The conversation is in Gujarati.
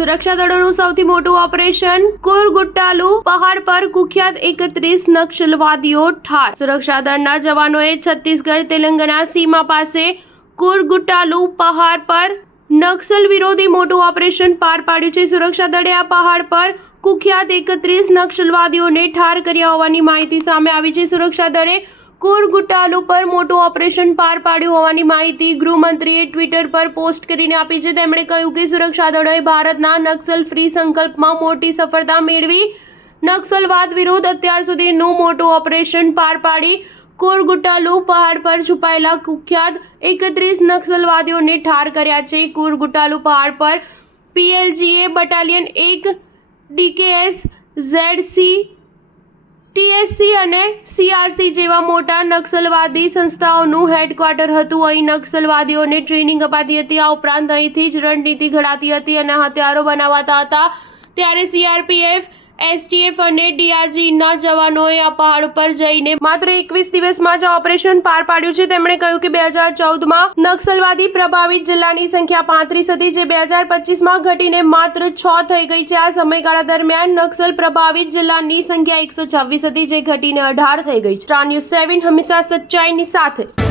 સુરક્ષા દળોનું સૌથી મોટું ઓપરેશન કુરગુટ્ટાલુ પહાડ પર કુખ્યાત 31 નક્સલવાદીઓ ઠાર। સુરક્ષા દળના જવાનોએ છત્તીસગઢ તેલંગાણા સીમા પાસે કુરગુટ્ટાલુ પહાડ પર નક્સલ વિરોધી મોટું ઓપરેશન પાર પાડ્યું છે। સુરક્ષા દળે આ પહાડ પર કુખ્યાત 31 નક્સલવાદીઓને ઠાર કર્યા હોવાની માહિતી સામે આવી છે। સુરક્ષા દળે કુરગુટ્ટાલુ પર મોટું ઓપરેશન પાર પાડ્યું હોવાની માહિતી ગૃહમંત્રીએ ટ્વિટર પર પોસ્ટ કરીને આપી છે। તેમણે કહ્યું કે સુરક્ષા દળોએ ભારતના નક્સલ ફ્રી સંકલ્પમાં મોટી સફળતા મેળવી નક્સલવાદ વિરુદ્ધ અત્યાર સુધીનું મોટું ઓપરેશન પાર પાડી કુરગુટ્ટાલુ પહાડ પર છુપાયેલા કુખ્યાત 31 નક્સલવાદીઓને ઠાર કર્યા છે। કુરગુટ્ટાલુ પહાડ પર PLGA battalion 1 DKS ZC TSC અને CRC જેવા મોટા નક્સલવાદી સંસ્થાઓનું હેડક્વાર્ટર હતું। અહીં નક્સલવાદીઓને ટ્રેનિંગ અપાતી હતી। આ ઉપરાંત અહીંથી જ રણનીતિ ઘડાતી હતી અને હથિયારો બનાવાતા હતા। ત્યારે CRPF STF અને DRGના જવાનોએ આ પહાડ ઉપર જઈને માત્ર 21 દિવસમાં જ ઓપરેશન પાર પાડ્યું છે। તેમણે કહ્યું કે 2014માં નક્સલવાદી પ્રભાવિત જિલ્લાની સંખ્યા 35 હતી, જે 2025માં ઘટીને માત્ર 6 થઈ ગઈ છે। આ સમયગાળા દરમિયાન નક્સલ પ્રભાવિત જિલ્લાની સંખ્યા 126 હતી, જે ઘટીને 18 થઈ ગઈ છે। સ્ટાર ન્યૂઝ 7 હંમેશા સચ્ચાઈની સાથે।